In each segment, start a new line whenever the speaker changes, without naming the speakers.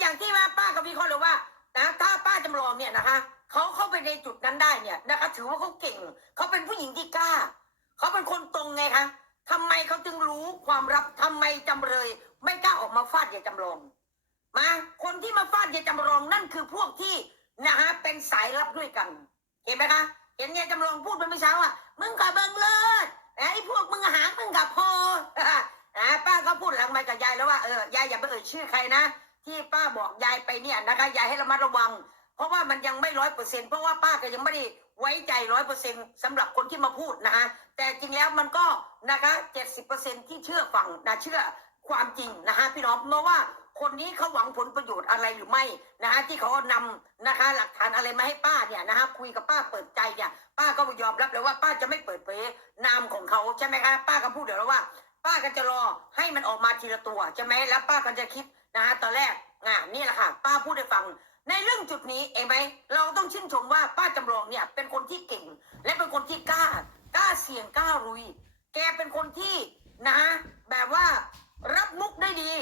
อย่างที่ว่าป้ากับวิเคราะห์เลยว่านะถ้าป้าจำลองเนี่ยนะคะเขาเข้าไปในจุดนั้นได้เนี่ยนะคะถือว่าเขาเก่งเขาเป็นผู้หญิงที่กล้าเขาเป็นคนตรงไงคะทำไมเขาจึงรู้ความลับทำไมจำเลย ไม่กล้าออกมาฟาดยายจำลองมาคนที่มาฟาดยายจำลองนั่นคือพวกที่นะฮะเป็นสายลับด้วยกัน เห็นไหมคะเห็นยายจำลองพูดไปเมื่อเช้าอะมึงกับเบิงเลิศไอ้พวกมึงหางมึงกับพออ่าป้าก็พูดหลังไมค์กับยายแล้วว่าเออยายอย่าไปเอ่ยชื่อใครนะ ที่ป้าบอกยายไปเนี่ยนะคะยายให้ระมัดระวัง เพราะว่ามันยังไม่ร้อยเปอร์เซ็นเพราะว่าป้าก็ยังไม่ได้ไว้ใจร้อยเปอร์เซ็นสำหรับคนที่มาพูดนะคะแต่จริงแล้วมันก็นะคะเจ็ดสิบเปอร์เซ็นที่เชื่อฟังนะเชื่อความจริงนะคะพี่น้องเพราะว่าคนนี้เขาหวังผลประโยชน์อะไรหรือไม่นะคะที่เขานำนะคะหลักฐานอะไรมาให้ป้าเนี่ยนะคะคุยกับป้าเปิดใจเนี่ยป้าก็ยอมรับเลยว่าป้าจะไม่เปิดเผยนามของเขาใช่ไหมคะป้าก็พูดเดี๋ยวแล้วว่า ป้าก็จะรอให้มันออกมาทีละตัวใช่ไหมแล้วป้าก็จะคิด นะฮะตอนแรกอ่านี่แหละค่ะ ป้าพูดให้ฟัง ในเรื่องจุดนี้เองไหมเราต้องชื่นชมว่าป้าจำลองเนี่ย เป็นคนที่เก่ง และเป็นคนที่กล้ากล้าเสี่ยงกล้าลุย แกเป็นคนที่นะฮะแบบว่ารับมุกได้ดี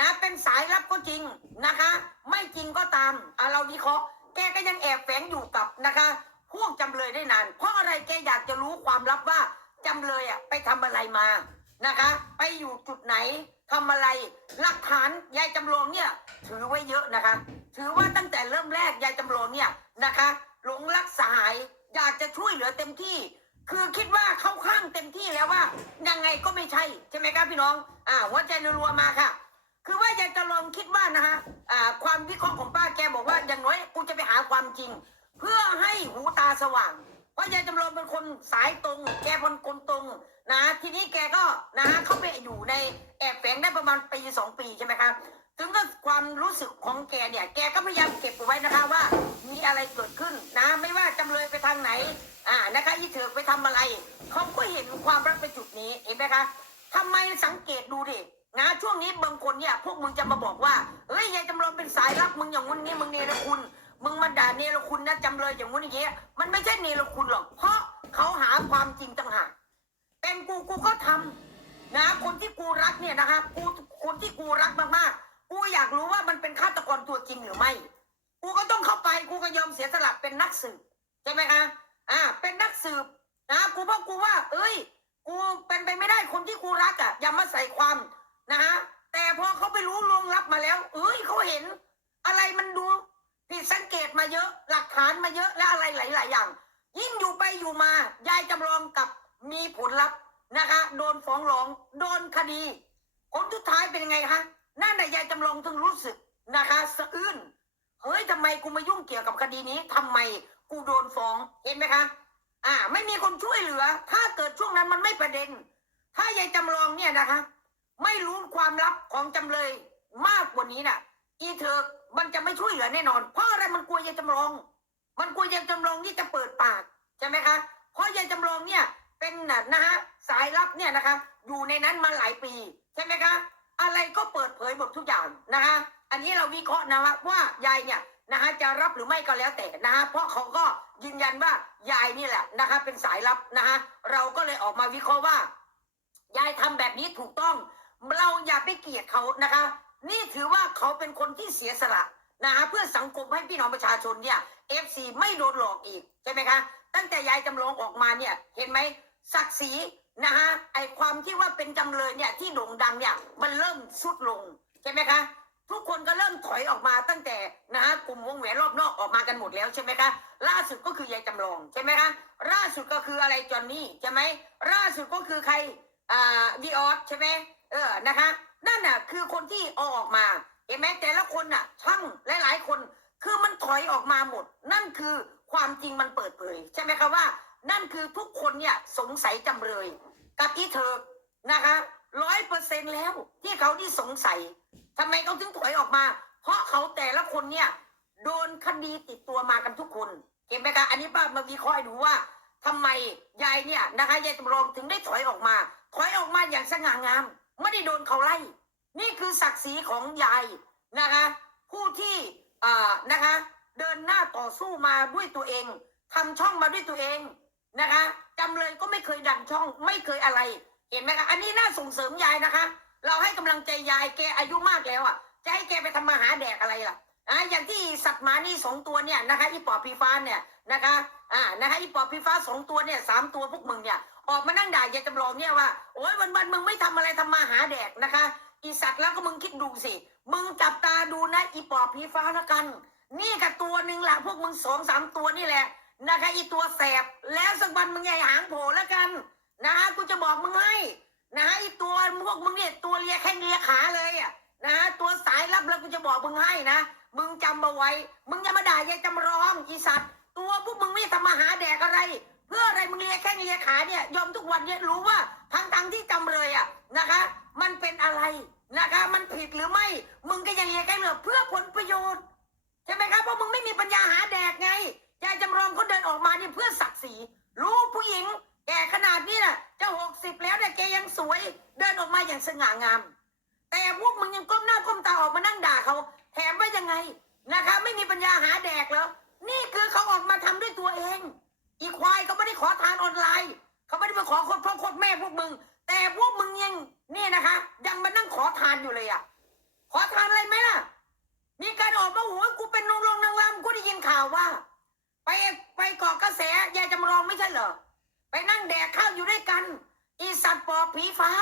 นะ เป็นสายรับก็จริงนะคะ ไม่จริงก็ตามอะเราวิเคราะห์แกก็ยังแอบแฝงอยู่กับนะคะพวกจำเลยได้นาน เพราะอะไรแกอยากจะรู้ความลับว่าจำเลยอะไปทำอะไรมา นะคะ ไปอยู่จุดไหนทำอะไรหลักฐานยายจำลองเนี่ย ถือไว้เยอะนะคะ ถือว่าตั้งแต่เริ่มแรกยายจำลองเนี่ยนะคะหลงรักสหายอยากจะช่วยเหลือเต็มที่ คือคิดว่าเข้าข้างเต็มที่แล้วว่า ยังไงก็ไม่ใช่ใช่ไหมครับพี่น้อง อ่าหัวใจรัวๆมาค่ะ คือว่ายายจำลองคิดว่านะคะอ่าความวิเคราะห์ของป้าแกบอกว่าอย่างน้อยกูจะไปหาความจริง เพื่อให้หูตาสว่าง เพราะยายจำลองเป็นคนสายตรง แกเป็นคนตรงนะ ทีนี้แกก็นะเขาไปอยู่ในแอบแฝงได้ประมาณปีสองปีใช่ไหมครับถึงก็ความรู้สึกของแกเนี่ย แกก็พยายามเก็บเอาไว้นะคะว่า มีอะไรเกิดขึ้นนะ ไม่ว่าจำเลยไปทางไหน อ่านะคะยี่เถือกไปทำอะไรเขาก็เห็นความรักไปจุดนี้เห็นไหมคะทำไมสังเกตดูดินะช่วงนี้บางคนเนี่ยพวกมึงจะมาบอกว่าเฮ้ยยายจำลองเป็นสายลับมึงอย่างงู้นงี้มึงเนรคุณ มึงมาด่าเนรคุณนะจำเลยอย่างงู้นอย่างเงี้ยมันไม่ใช่เนรคุณหรอก เพราะเขาหาความจริงต่างหากเป็นกูกูก็ทำนะคนที่กูรักเนี่ยนะคะกูคนที่กูรักมากๆกูอยากรู้ว่ามันเป็นฆาตกรตัวจริงหรือไม่กูก็ต้องเข้าไปกูก็ยอมเสียสละเป็นนักสืบใช่ไหมคะอ่า เป็นนักสืบนะกูเพราะกูว่า เอ้ย กูเป็นไปไม่ได้คนที่กูรักอะอย่ามาใส่ความนะฮะแต่พอเขาไปรู้ลวงลับมาแล้ว เอ้ยเขาเห็น อะไรมันดู ผิดสังเกตมาเยอะหลักฐานมาเยอะและอะไรหลาย ๆ อย่าง ยิ่งอยู่ไปอยู่มายายจำลองกับมีผลลัพธ์นะคะ โดนฟ้องร้องโดนคดีผลสุดท้ายเป็นยังไงคะนั่นแหละยายจำลองถึงรู้สึกนะคะสะอื้นเฮ้ยทำไมกูมายุ่งเกี่ยวกับคดีนี้ทำไมกูโดนฟ้องเห็นไหมคะ อ่า ไม่มีคนช่วยเหลือ ถ้าเกิดช่วงนั้นมันไม่ประเด็น ถ้ายายจำลองเนี่ยนะคะ ไม่รู้ความลับของจำเลยมากกว่านี้น่ะ อีเธอมันจะไม่ช่วยเหลือแน่นอน เพราะอะไรมันกลัวยายจำลอง มันกลัวยายจำลองที่จะเปิดปากใช่ไหมคะ เพราะยายจำลองเนี่ยเป็นน่ะนะฮะสายลับเนี่ยนะคะ อยู่ในนั้นมาหลายปีใช่ไหมคะ อะไรก็เปิดเผยหมดทุกอย่างนะคะอันนี้เราวิเคราะห์นะว่าวายายเนี่ยนะคะจะรับหรือไม่ก็แล้วแต่นะคะเพราะเขาก็ยืนยันว่ายายนี่แหละนะคะ เป็นสายลับนะคะเราก็เลยออกมาวิเคราะห์ว่า ยายทำแบบนี้ถูกต้อง เราอย่าไปเกลียดเขานะคะ นี่ถือว่าเขาเป็นคนที่เสียสละนะคะเพื่อสังคมให้พี่น้องประชาชนเนี่ยเอฟซีไม่โดนหลอกอีกใช่ไหมคะ ตั้งแต่ยายจำลองออกมาเนี่ยเห็นไหมศักดิ์ศรีนะคะไอความที่ว่าเป็นจำเลยเนี่ยที่โด่งดังเนี่ยมันเริ่มสุดลงใช่ไหมคะทุกคนก็เริ่มถอยออกมาตั้งแต่นะฮะกลุ่มวงแหวนรอบนอกออกมากันหมดแล้วใช่ไหมคะล่าสุดก็คือยายจำลองใช่ไหมคะล่าสุดก็คืออะไรจอนนี่ใช่ไหมล่าสุดก็คือใครอ่าดีออสใช่ไหมเออนะคะ นั่นน่ะ คือคนที่เอาออกมา เห็นไหมแต่ละคนน่ะช่างหลาย ๆ คน คือมันถอยออกมาหมด นั่นคือความจริงมันเปิดเผย ใช่ไหมคะว่า นั่นคือทุกคนเนี่ยสงสัยจำเลย กับอีเธอนะคะร้อยเปอร์เซ็นแล้วที่เขาที่สงสัยทำไมเขาถึงถอยออกมา เพราะเขาแต่ละคนเนี่ย โดนคดีติดตัวมากันทุกคนเห็นไหมคะอันนี้ป้ามาวิเคราะห์ดูว่าทำไมยายเนี่ยนะคะยายจำลองถึงได้ถอยออกมา ถอยออกมาอย่างสง่างาม ไม่ได้โดนเขาไล่ นี่คือศักดิ์ศรีของยายนะคะ ผู้ที่อ่านะคะ เดินหน้าต่อสู้มาด้วยตัวเองทำช่องมาด้วยตัวเองนะคะจำเลยก็ไม่เคยดันช่องไม่เคยอะไร เห็นไหมคะอันนี้น่าส่งเสริมยายนะคะ เราให้กำลังใจยายแกอายุมากแล้วอะจะให้แกไปทำมาหาแดกอะไรล่ะ อ่าอย่างที่สัตว์หมานี่สองตัวเนี่ยนะคะอีปอบพีฟ้าเนี่ยนะคะอ่านะคะอีปอบพีฟ้าสองตัวเนี่ยสามตัวพวกมึงเนี่ยออกมานั่งด่ายายจำลองเนี่ยว่าโอ้ยวันวันมึงไม่ทำอะไรทำมาหาแดกนะคะอีสัตว์แล้วก็มึงคิดดูสิมึงจับตาดูนะอีปอบพีฟ้าละกัน นี่กับตัวหนึ่งหละพวกมึงสองสามตัวนี่แหละนะคะอีตัวแสบแล้วสักวันมึงใหญ่หางโผล่แล้วกันนะฮะกูจะบอกมึงให้นะฮะอีตัวพวกมึงเนี่ยตัวเลียแข้งเลียขาเลยอะนะฮะตัวสายลับแล้วกูจะบอกมึงให้นะ มึงจำเอาไว้ มึงอย่ามาด่ายายจำลองอีสัตว์ ตัวพวกมึงไม่ทำมาหาแดกอะไร เพื่ออะไรมึงเลียแข้งเลียขาเนี่ยยอมทุกวันเนี่ยรู้ว่าทั้งทั้งที่จำเลยอะนะคะ มันเป็นอะไรนะคะ มันผิดหรือไม่ มึงก็ยังเลียแข้งเหลือเพื่อผลประโยชน์ใช่ไหมครับเพราะมึงไม่มีปัญญาหาแดกไงยายจำลองเขาเดินออกมาเนี่ยเพื่อศักดิ์ศรีรู้ผู้หญิงแก่ขนาดนี้น่ะจะหกสิบแล้วเนี่ยแกยังสวย เดินออกมาอย่างสง่างาม แต่พวกมึงยังก้มหน้าก้มตาออกมานั่งด่าเขา แถมว่ายังไงนะคะไม่มีปัญญาหาแดกแล้ว นี่คือเขาออกมาทำด้วยตัวเอง อีควายเขาไม่ได้ขอทานออนไลน์เขาไม่ได้มาขอคนพ่อคนแม่พวกมึง แต่พวกมึงยังนี่นะคะ ยังมานั่งขอทานอยู่เลยอะ ขอทานอะไรไหมล่ะ มีการออกมาโอ้ยกูเป็นนงลงนางรำกูได้ยินข่าวว่า ไปไปเกาะกระแสยายจำลองไม่ใช่เหรอไปนั่งแดกข้าวอยู่ด้วยกัน อีสัตว์ปอบผีฟ้า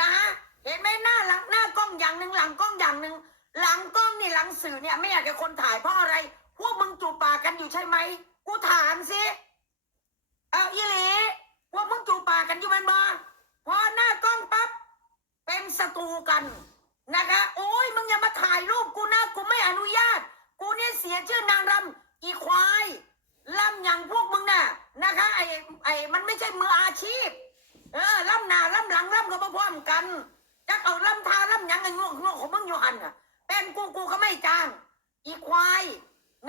นะฮะเห็นไหมหน้าหลังหน้ากล้องอย่างหนึ่งหลังกล้องอย่างหนึ่ง หลังกล้องนี่หลังสื่อเนี่ยไม่อยากจะคนถ่ายเพราะอะไร พวกมึงจูบปากกันอยู่ใช่ไหมกูถามสิเอาอีหลีพวกมึงจูบปากกันอยู่มันบอพอหน้ากล้องปั๊บเป็นศัตรูกันนะคะ โอ้ยมึงอย่ามาถ่ายรูปกูนะกูไม่อนุญาต กูเนี่ยเสียชื่อนางรำอีควายลำอย่างพวกมึงน่ะนะคะไอ้ไอ้มันไม่ใช่มืออาชีพ เออลำหน้าลำหลังลำก็มาพร้อมกันจะเอาลำทาลำหยังไอ้งวงงวงของมึงอยู่หันน่ะ เป็นกูกูก็ไม่จ้างอีควาย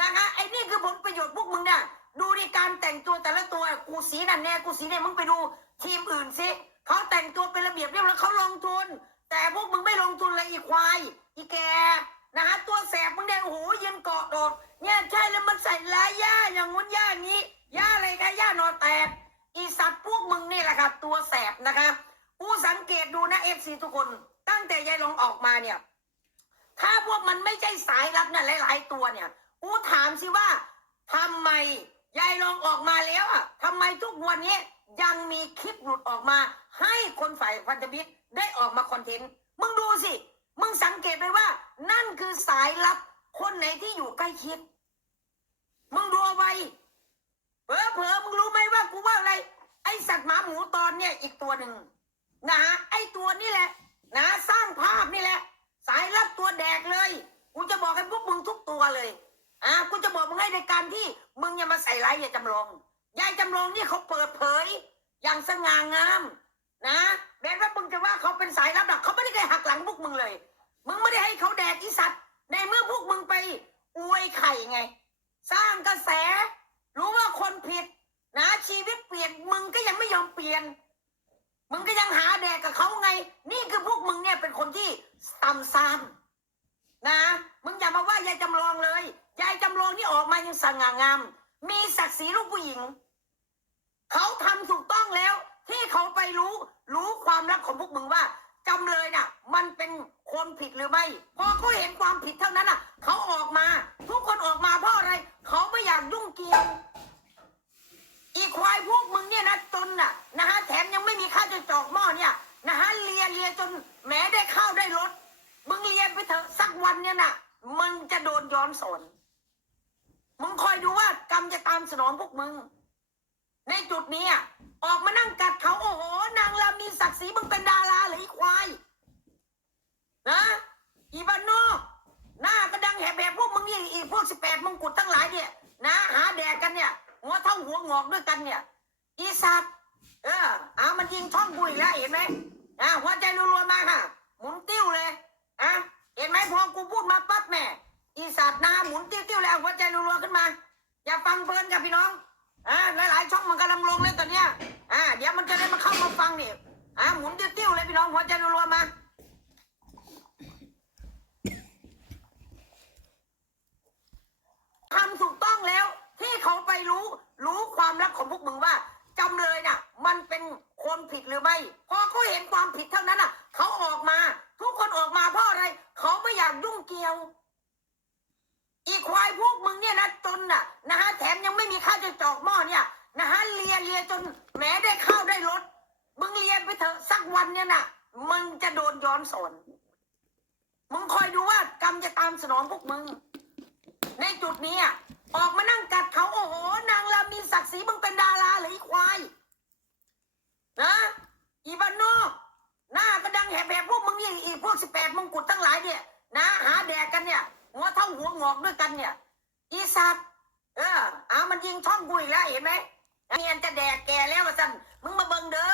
นะคะไอ้นี่คือผลประโยชน์พวกมึงน่ะดูในการแต่งตัวแต่ละตัวกูสีนั่นแน่กูสีนี่มึงไปดูทีมอื่นสิเขาแต่งตัวเป็นระเบียบเรียบร้อยเขาลงทุน แต่พวกมึงไม่ลงทุนเลยอีควายอีแกนะฮะตัวแสบมึงแดงโอ้โหยืนเกาะโดดเนี่ยใช่แล้วมันใส่ลายย่าอย่างงู้นย่าอย่างนี้ย่าอะไรกันย่านอนแตกอีสัตว์พวกมึงนี่แหละครับตัวแสบนะคะกูสังเกตดูนะเอฟซีทุกคน ตั้งแต่ยายลองออกมาเนี่ย ถ้าพวกมันไม่ใช่สายลับน่ะหลาย ๆ ตัวเนี่ยกูถามสิว่าทำไมยายลองออกมาแล้วอะทำไมทุกวันนี้ยังมีคลิปหลุดออกมา ให้คนฝ่ายพันธมิตรได้ออกมาคอนเทนต์มึงดูสิ มึงสังเกตไหมว่า นั่นคือสายลับคนไหนที่อยู่ใกล้ชิดมึงดูเอาไว้เผลอเผลอๆมึงรู้ไหมว่ากูว่าอะไร ไอสัตว์หมาหมูตอนเนี่ยอีกตัวหนึ่งนะฮะไอตัวนี่แหละ นะสร้างภาพนี่แหละ สายลับตัวแดกเลย กูจะบอกให้พวกมึงทุกตัวเลยอะกูจะบอกมึงให้ในการที่มึงอย่ามาใส่ร้ายยายจำลองยายจำลองนี่เขาเปิดเผย อย่างสง่างาม นะแม้ว่ามึงจะว่าเขาเป็นสายลับดักเขาไม่ได้เคยหักหลังพวกมึงเลย มึงไม่ได้ให้เขาแดกอีสัตว์ในเมื่อพวกมึงไปอวยไข่ไง สร้างกระแส รู้ว่าคนผิด นะชีวิตเปลี่ยนมึงก็ยังไม่ยอมเปลี่ยน มึงก็ยังหาแดกกับเขาไง นี่คือพวกมึงเนี่ยเป็นคนที่ต่ำซามนะ มึงอย่ามาว่ายายจำลองเลย ยายจำลองนี่ออกมายังสง่างาม มีศักดิ์ศรีลูกผู้หญิง เขาทำถูกต้องแล้ว ที่เขาไปรู้รู้ความลับของพวกมึงว่าจำเลยน่ะ มันเป็นคนผิดหรือไม่ พอเขาเห็นความผิดเท่านั้นน่ะ เขาออกมา ทุกคนออกมาเพราะอะไร เขาไม่อยากยุ่งเกี่ยว อีควายพวกมึงเนี่ยนะจนน่ะนะฮะแถมยังไม่มีค่าจะจอกหม้อเนี่ยนะฮะเลียเลียจนแม้ได้ข้าวได้รถมึงเลียไปเถอะสักวันเนี่ยน่ะมึงจะโดนย้อนสอนมึงคอยดูว่ากรรมจะตามสนองพวกมึง ในจุดนี้อะออกมานั่งกัดเขาโอ้โหนางรามีศักดิ์ศรีมึงเป็นดาราหรืออีควายนะอีบานโนหน้ากระดังแหบๆพวกมึงนี่อีพวกสิบแปดมงกุฎทั้งหลายเนี่ย นะ หาแดกกันเนี่ย หัวเท่าหัวงอกด้วยกันเนี่ย อีสัตว์เออเอามันยิงช่องกูอีกแล้วเห็นไหมอะหัวใจรัวๆมาค่ะ หมุนติ้วเลยอะเห็นไหมพอกูพูดมาปั๊บแม่อีสัตว์นะหมุนติ้วๆแล้วหัวใจรัวๆขึ้นมา อย่าฟังเพลินกับพี่น้องอ่าหลายๆช่องมันกำลังลงเลยตอนเนี้ยอ่าเดี๋ยวมันจะได้มาเข้ามาฟังนี่อ่าหมุนติ้วๆเลยพี่น้องหัวใจรัวๆมาทำถูกต้องแล้ว ที่เขาไปรู้รู้ความลับของพวกมึงว่าจำเลยเนี่ยมันเป็นคนผิดหรือไม่ พอเขาเห็นความผิดเท่านั้นน่ะ เขาออกมา ทุกคนออกมาเพราะอะไร เขาไม่อยากยุ่งเกี่ยว อีควายพวกมึงเนี่ยนะจนน่ะนะฮะแถมยังไม่มีค่าวจะจอกหม้อเนี่ยนะฮะเลียเลียจนแม้ได้ข้าวได้รถมึงเลียนไปเถอะสักวันเนี่ยน่ะมึงจะโดนย้อนสอนมึงคอยดูว่ากรรมจะตามสนองพวกมึง ในจุดนี้อะ ออกมานั่งกัดเขาโอ้โห นางรามีศักดิ์ศรีมึงเป็นดาราหรือไอ้ควายนะอีบ้านนอกหน้าก็ดังแหบๆพวกมึงนี่อีพวกสิบแปดมงกุฎทั้งหลายเนี่ย นะหาแดกกันเนี่ยหัวเท่าหัวงอกด้วยกันเนี่ย อีสัตว์เออเอามันยิงช่องกูอีกแล้วเห็นไหมเมียนจะแดกแกแล้วว่าสันมึงมาเบิ่งเด้อ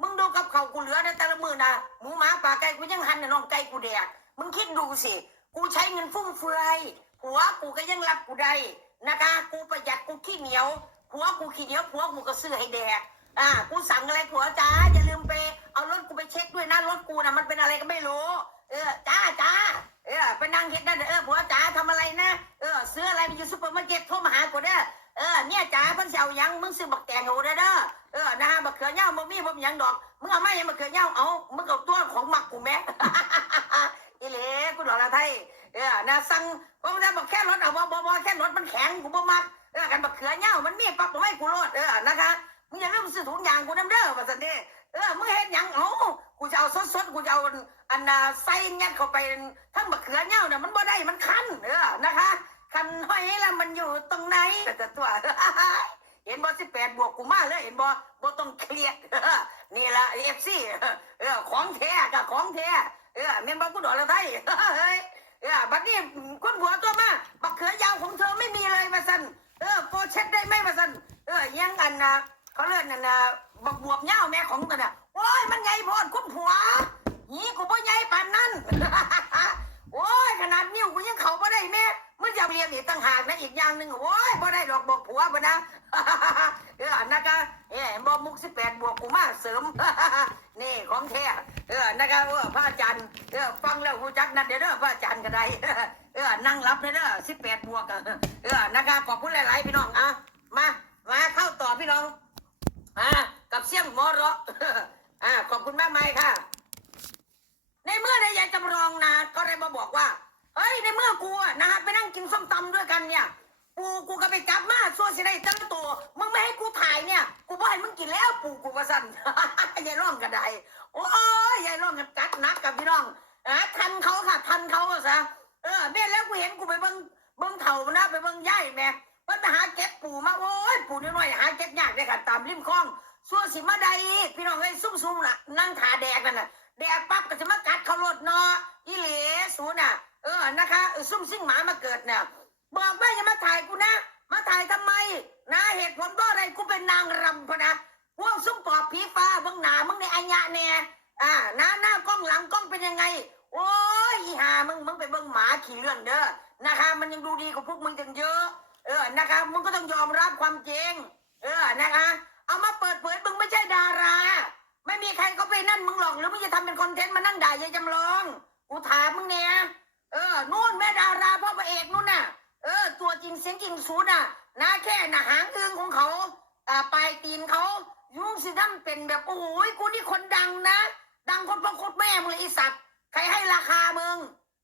มึงดูกับเขากูเหลือในแต่ละมือนะหมูหมาป่าไก่กูยังหันน่ะน้องไก่กูแดกมึงคิดดูสิกูใช้เงินฟุ่มเฟือยผัวกูก็ยังรับกูได้ นะคะ กูประหยัดกูขี้เหนียวผัวกูขี้เหนียวผัวกูก็ซื้อให้แดกอ่ากูสั่งอะไรผัวจ้าอย่าลืมไปเอารถกูไปเช็คด้วยนะรถกูนะมันเป็นอะไรก็ไม่รู้ เออจ้าจ้าเออไปนั่งเฮ็ดนั่นเออผัวจ๋าทำอะไรนะเออซื้ออะไรไปอยู่ซุปเปอร์มาร์เก็ตโทรมาหากูเด้อเออเนี่ยจ๋าเพิ่นสิเอาหยังมึงซื้อบักแตงเอาเด้อเด้อเออนะฮะบักเขือเหย้าบ่มีบ่มีหยังดอกมึงเอามาให้บักเขือเหย้าเอามึงเอาตัวของมักกูแม่อีเหล่กูดอกละไทย เออนะสั่งเพราะมันจะบอกแค่รถเอาบ่บ่บ่แค่รถมันแข็งกูบ่มักเออกันบักเขือเหย้ามันมีปั๊บบ่ให้กูรถเออนะคะมึงอย่าลืมซื้อถุงยางกูนำเด้อว่าซั่นเด้เออมึงเฮ็ดยังเอากูจะเอาสดๆกูจะเอาอันน่ะใส่ยัดเข้าไปทั้งบักเขือเหย้าน่ะมันบ่ได้มันคันเออนะคะคันห้อยแล้วมันอยู่ตรงไหนแต่ตัวเห็นบอสิบแปดบวกกูมาเลยเห็นบอบอต้องเครียดนี่ละเอฟซีเออของแท้กับของแท้เออเมนบอกกูดอกละไทยเฮ้ย เออบัดนี้คุณผัวตัวมาบักเขือยาวของเธอไม่มีเลยมาสันเออโปเช็ดได้ไหมมาสันเออยังอันนะเขาเรียกนั่นนะบักบวบเง่าแม่ของกันน่ะโอ้ยมันใหญ่โพอดคุณผัวหีกูบ่ใหญ่ปานนั้นโอ้ยขนาดนิ้วกูยังเขาบ่ได้แม่มึงอย่าเรียนอีกต่างหากนะอีกอย่างหนึ่งโอ้ยบ่ได้ดอกบอกผัวบ่นะเออนะคะเออบอกมุกสิบแปดบวกกูมาเสริม นี่ของแท้เออนะคะเออพระอาจารย์เออฟังแล้วหูจักนั่นเด้อเด้อพระอาจารย์ก็ได้เออนั่งรับเด้อสิบแปดบวกเออนะคะขอบคุณหลาย ๆ พี่น้องอะมามาเข้าต่อพี่น้องอ่ากับเสี่ยงหมอเราะอ่าขอบคุณมากมายค่ะ ในเมื่อนายายจำลองนะก็เลยมาบอกว่าเฮ้ยในเมื่อกูอะนะไปนั่งกินส้มตำด้วยกันเนี่ย ปูกูก็ไปจับมาส่วนสิได้ตั้งตัวมึงไม่ให้กูถ่ายเนี่ย กูบอกให้มึงกินแล้วปูกูว่าสั่น ยายร่องกระไดโอ้ยยายร่องกันกัดนักกับพี่น้องอะทันเขาค่ะทันเขาอะซะเออแม่แล้วกูเห็นกูไปเบิ้งเบิ้งเถ่านะไปเบิ้งย่ายแม่มันไปหาเก็บปูมาโอ้ยปูน้อยๆหาเก็บยากเลยค่ะตามริมคลองส่วนสิมาใดอีกพี่น้องเอ้ยซุ่มๆน่ะนั่งขาแดกกันน่ะแดกปั๊บก็จะมากัดเขารถเนาะอีเหลสูน่ะเออนะคะซุ่มซิ่งหมามาเกิดเนี่ย บอกว่าอย่ามาถ่ายกูนะ มาถ่ายทำไม นะเหตุผลเพราะอะไรกูเป็นนางรำพะนะพวกซุ่มปอบผีฟ้าบังหนามึงในอัญญะเนี่ยอ่าหน้าหน้ากล้องหลังกล้องเป็นยังไง โอ้ยอีหามึงมึงไปเบิ่งหมาขี่เลื่อนเด้อนะคะ มันยังดูดีกว่าพวกมึงจังเยอะ เออนะคะมึงก็ต้องยอมรับความจริง เออนะคะ เอามาเปิดเผยมึงไม่ใช่ดารา ไม่มีใครเขาไปนั่นมึงหรอกหรือมึงจะทำเป็นคอนเทนต์มานั่งด่ายายจำลองกูถามมึงเนี่ยเออนู่นแม่ดาราพ่อพระเอกนู่นน่ะ ออ ตัวจริงเสียงจริงสูดน่ะนะแค่น่ะหางเอึงของเขาอ่าปลายตีนเขายุ่งสิดั้มเป็นแบบโอ้ยกูนี่คนดังนะ ดังคนพ่อคตรแม่มึงเลยไอสัตว์ใครให้ราคามึง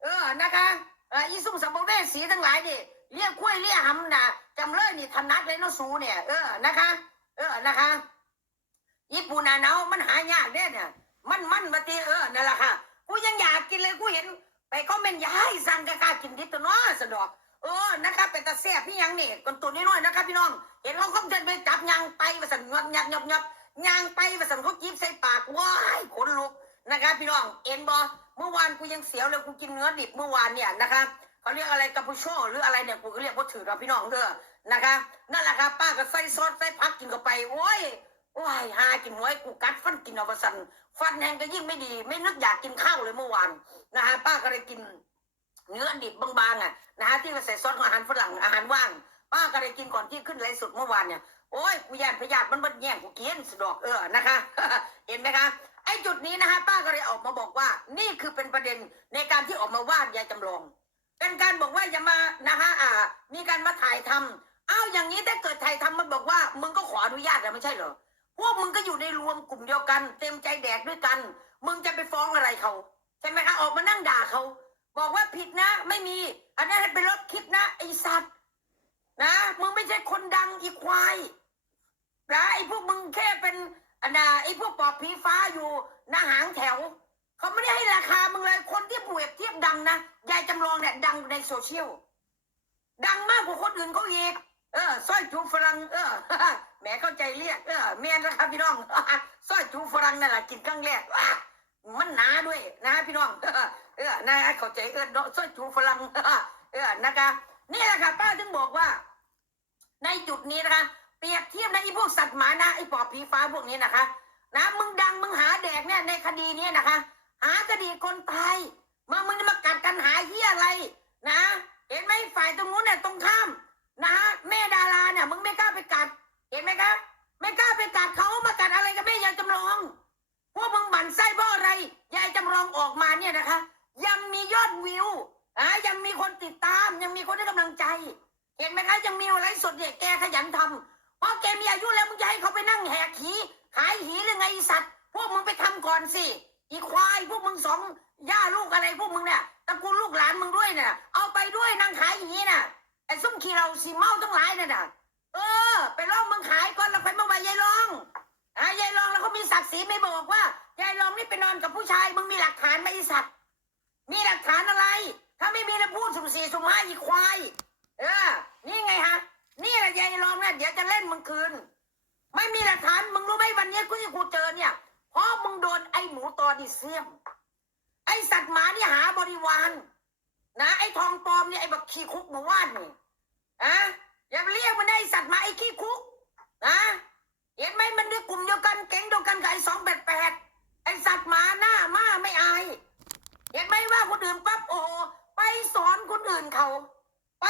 เออนะคะเอออีซุ่มสัมภเวสีทั้งหลายดิเรียกคุ้ยเรียกหำนะจำเลยนี่ถนัดเลยนะสูเนี่ยเออนะคะ เออนะคะญี่ปุ่นหนาหนาวมันหายากเด้เนี่ยมันมันมาตีเออนั่นแหละค่ะกูยังอยากกินเลยกูเห็น ไปคอมเมนต์อยายสั่งกะกากินดิตัวน้อสะดอก เออนะครับเป็นตาแซ่บพี่ยังนี่คนตัวน้อยๆนะครับพี่น้อง เห็นเขาคอมเมนไปจับยางไปมาสั่นงับงับงับงับยางไปมาสั่นเขาจีบใส่ปากว้ายขนลุกนะครับพี่น้องเอ็นบอเมื่อวานกูยังเสียวเลยกูกินเนื้อดิบเมื่อวานเนี่ยนะคะเขาเรียกอะไรกัปปูโชหรืออะไรเนี่ยกูก็เรียกว่าถือเราพี่น้องเด้อนะคะนั่นแหละครับป้าก็ใส่ซอสใส่ผักกินเข้าไปโอ้ยโอ้ยหากินไว้กูกัดฟันกินเอาประสันฟันแหงก็ยิ่งไม่ดี ไม่นึกอยากกินข้าวเลยเมื่อวานนะฮะป้าก็เลยกิน เนื้อดิบบางๆอะนะฮะที่เราใส่ซอสของอาหารฝรั่งอาหารว่างป้าก็เลยกินก่อนที่ขึ้นไลฟ์สดเมื่อวานเนี่ยโอ้ยกูยานพยาธิมันมันแย่งกูเกินสะดอกเออนะคะ เห็นไหมคะไอ้จุดนี้นะฮะป้าก็เลยออกมาบอกว่า นี่คือเป็นประเด็นในการที่ออกมาว่ายายจำลอง เป็นการบอกว่าอย่ามานะคะอ่า มีการมาถ่ายทำอ้าวอย่างนี้ถ้าเกิดถ่ายทำมันบอกว่ามึงก็ขออนุญาตแล้วไม่ใช่เหรอพวกมึงก็อยู่ในรวมกลุ่มเดียวกัน เต็มใจแดกด้วยกัน มึงจะไปฟ้องอะไรเขาใช่ไหมคะออกมานั่งด่าเขา บอกว่าผิดนะ ไม่มี อันนั้นให้เป็นลบคลิปนะไอสัตว์ นะมึงไม่ใช่คนดังอีควายนะไอพวกมึงแค่เป็นอันน่ะไอพวกปอบผีฟ้าอยู่หน้าหางแถวเขาไม่ได้ให้ราคามึงเลยคนที่เปรียบเทียบดังนะยายจำลองเนี่ยดังในโซเชียลดังมากกว่าคนอื่นเขาอีกเออสร้อยจูฝรั่งเออแหมเข้าใจเรียกเออเมียนนะครับพี่น้องสร้อยจูฝรั่งนั่นแหละกินครั้งแรกมันหนาด้วยนะพี่น้อง เออนะเข้าใจเออเนาะสร้อยจูฝรั่งเออนะคะ นี่แหละค่ะป้าถึงบอกว่า ในจุดนี้นะคะเปรียบเทียบนะไอ้พวกสัตว์หมานะไอ้ปอบผีฟ้าพวกนี้นะคะ นะมึงดังมึงหาแดกเนี่ยในคดีนี้นะคะ หาคดีคนตายมามึงจะมากัดกันหาเฮียอะไร นะ เห็นไหมฝ่ายตรงนู้นเนี่ยตรงข้ามนะแม่ดาราเนี่ยมึงไม่กล้าไปกัด เห็นไหมครับไม่กล้าไปกัดเขามากัดอะไรกับแม่ยายจำลองพวกมึงหมั่นไส้เพราะอะไรยายจำลองออกมาเนี่ยนะคะ ยังมียอดวิวอะยังมีคนติดตาม ยังมีคนให้กำลังใจ เห็นไหมคะยังมีอะไรสดเนี่ยแกขยันทำเพราะแกมีอายุแล้วมึงจะให้เขาไปนั่งแหกหีหายหีหรือไงไอสัตว์ พวกมึงไปทำก่อนสิอีควายพวกมึงสองย่าลูกอะไรพวกมึงเนี่ยตระกูลลูกหลานมึงด้วยเนี่ยเอาไปด้วยนั่งขายหีน่ะไอ้ส้มขี้เราสีเมาทั้งหลายน่ะน่ะเออ ไปลองมึงขายก่อนแล้วค่อยมาไว้ยายรองอะยายรองแล้วเขามีศักดิ์ศรีไม่บอกว่ายายรองนี่ไปนอนกับผู้ชายมึงมีหลักฐานไหมไอ้สัตว์ มีหลักฐานอะไร ถ้าไม่มีแล้วพูดสุ่มสี่สุ่มห้าอีควาย เออ นี่ไงฮะ นี่แหละยายรองเนี่ยเดี๋ยวจะเล่นมึงคืน ไม่มีหลักฐานมึงรู้ไหมวันนี้กูที่กูเจอเนี่ยเพราะมึงโดนไอ้หมูตอดิเซียม ไอ้สัตว์หมานี่หาบริวารนะไอ้ทองปลอมเนี่ยไอ้บักขี้คุกมู่ว่านนี่อะอย่าเรียกมันได้สัตว์หมาไอ้ขี้คุกนะเห็นไหมมันด้วยกลุ่มเดียวกันแก๊งเดียวกันกับไอ้สองแปดแปดไอ้สัตว์หมาหน้ามาไม่อาย เห็นไหมว่าคนอื่นปั๊บโอ้โหไปสอนคนอื่นเขา ไป